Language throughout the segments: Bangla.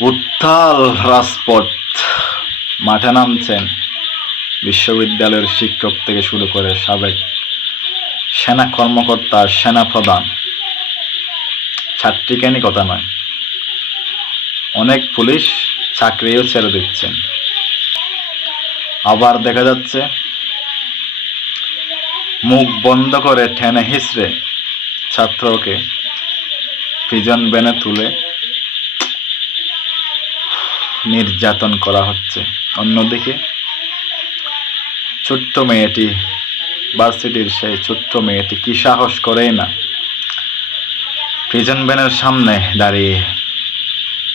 উত্তাল রাজপথ মাঠে নামছেন বিশ্ববিদ্যালয়ের শিক্ষক থেকে শুরু করে সাবেক সেনা কর্মকর্তা, সেনা প্রধান। ছাত্রীকেনি কথা নয়। অনেক পুলিশ চাকরিও ছেড়ে দিচ্ছেন। আবার দেখা যাচ্ছে, মুখ বন্ধ করে ঠেনে হিসড়ে ছাত্রকে প্রিজন ব্যানে তুলে নির্যাতন করা হচ্ছে। অন্যদিকে, ছোট্ট মেয়েটি ভার্সিটির সেই ছোট্ট মেয়েটি কি সাহস করেই না? প্রিজন ব্যানের সামনে দাঁড়িয়ে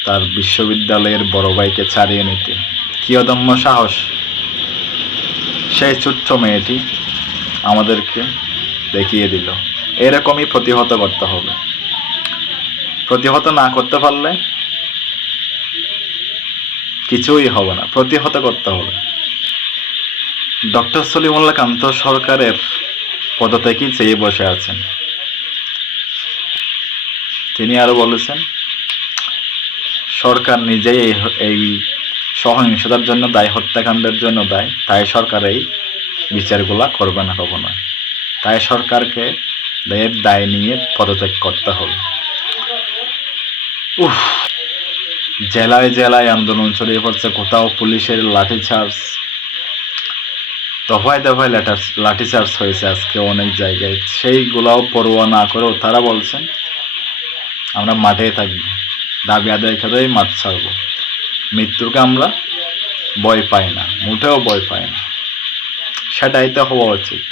তার বিশ্ববিদ্যালয়ের বড় ভাইকে ছাড়িয়ে নিতে কি অদম্য সাহস? সেই ছোট্ট মেয়েটি আমাদেরকে দেখিয়ে দিল। এরকমই প্রতিহত করতে হবে। প্রতিহত না করতে পারলে কিছুই হবে না, প্রতিহত করতে হবে। ডক্টর সলিমুল্লাহ কান্ত সরকারের পদত্যাগই চেয়ে বসে আছেন। তিনি আরও বলেছেন, সরকার নিজেই এই সহিংসতার জন্য দায়, হত্যাকাণ্ডের জন্য দায়, তাই সরকার এই বিচারগুলা করবে না কখনো। তাই সরকারকে এর দায় নিয়ে পদত্যাগ করতে হবে। উফ জেলায় জেলায় আন্দোলন ছড়িয়ে পড়ছে, কোথাও পুলিশের লাঠিচার্জ দফায় দফায় লেটার লাঠিচার্জ হয়েছে আজকে অনেক জায়গায়। সেইগুলাও পরোয়া না করেও তারা বলছেন, আমরা মাঠে থাকব, দাবি আদায় খেতেই মাঠ ছাড়বো। মৃত্যুকে আমরা ভয় পাই না মুঠেও ভয় পাই না। সেটাই তো হওয়া উচিত।